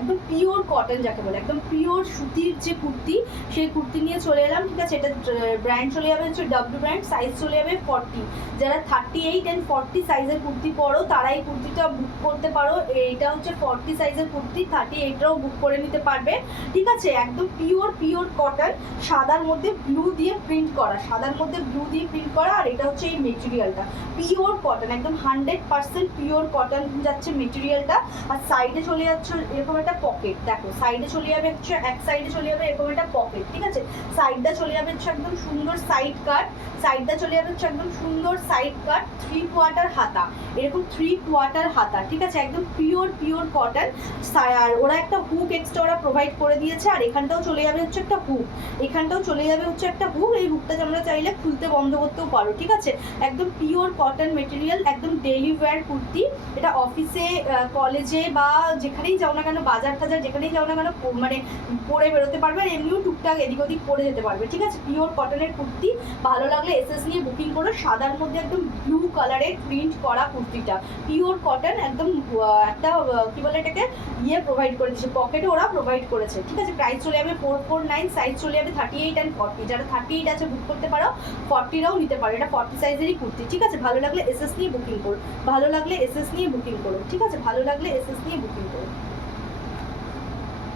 একদম pure cotton যাকে বলে, একদম পিওর সুতির যে কুর্তি, সেই কুর্তি নিয়ে চলে এলাম। ঠিক আছে, এটা ব্র্যান্ড চলে যাবে হচ্ছে ডাব্লিউ ব্র্যান্ড, সাইজ চলে যাবে 40। যারা 38 অ্যান্ড 40 সাইজের কুর্তি পরো তারা এই কুর্তিটা বুক করতে পারো। এইটা হচ্ছে 40 সাইজের কুর্তি, 38টাও বুক করে নিতে পারবে। ঠিক আছে, একদম পিওর কটন, সাদার মধ্যে ব্লু দিয়ে প্রিন্ট করা, সাদার মধ্যে ব্লু দিয়ে প্রিন্ট করা। আর এটা হচ্ছে এই মেটেরিয়ালটা পিওর কটন, একদম 100% পিওর কটন যাচ্ছে মেটেরিয়ালটা। আর সাইডে চলে যাচ্ছে এরকম একটা পকেট, দেখো সাইডে চলে যাবে হচ্ছে, এক সাইডে চলে যাবে এরকম একটা পকেট। ঠিক আছে, সাইডটা চলে যাবে হচ্ছে একদম সুন্দর সাইড কাট, সাইডটা চলে যাবে হচ্ছে একদম সুন্দর সাইড কাট, 3/4 হাতা, এরকম 3/4 হাতা। ঠিক আছে, একদম পিওর কটন। আর ওরা একটা হুক এক্সট্রা ওরা প্রোভাইড করে দিয়েছে। আর এখানটাও চলে যাবে হচ্ছে একটা হুক, এখানটাও চলে যাবে হচ্ছে একটা হুক। এই হুকটা তোমরা চাইলে খুলতে বন্ধ করতেও পারো। ঠিক আছে, একদম পিওর কটন মেটেরিয়াল, একদম ডেইলি ওয়্যার কুর্তি। এটা অফিসে, কলেজে বা যেখানেই যাও না কেন, বাজার টাজার যেখানেই যাও না কেন, মানে পরে বেরোতে পারবে। আর এমনিও টুকটাক এদিক ওদিক পরে যেতে পারবে। ঠিক আছে, পিওর কটনের কুর্তি। ভালো লাগলে এসএস নিয়ে বুকিং করো। সাদার মধ্যে একদম ব্লু কালারের প্রিন্ট করা কুর্তিটা, পিওর কটন, একদম একটা কি বলে এটাকে ইয়ে প্রোভাইড করে দিচ্ছে, পকেটে ওরা প্রোভাইড করেছে। ঠিক আছে, প্রাইস চলে যাবে 449, সাইজ চলে যাবে 38 অ্যান্ড 40। যারা 38 আছে বুক করতে পারো, 40রাও নিতে পারো। এটা 40 সাইজেরই কুর্তি। ঠিক আছে, ভালো লাগলে এসএস নিয়ে বুকিং করো, ভালো লাগলে এসএস নিয়ে বুকিং করো। ঠিক আছে, ভালো লাগলে এসএস নিয়ে বুকিং করো।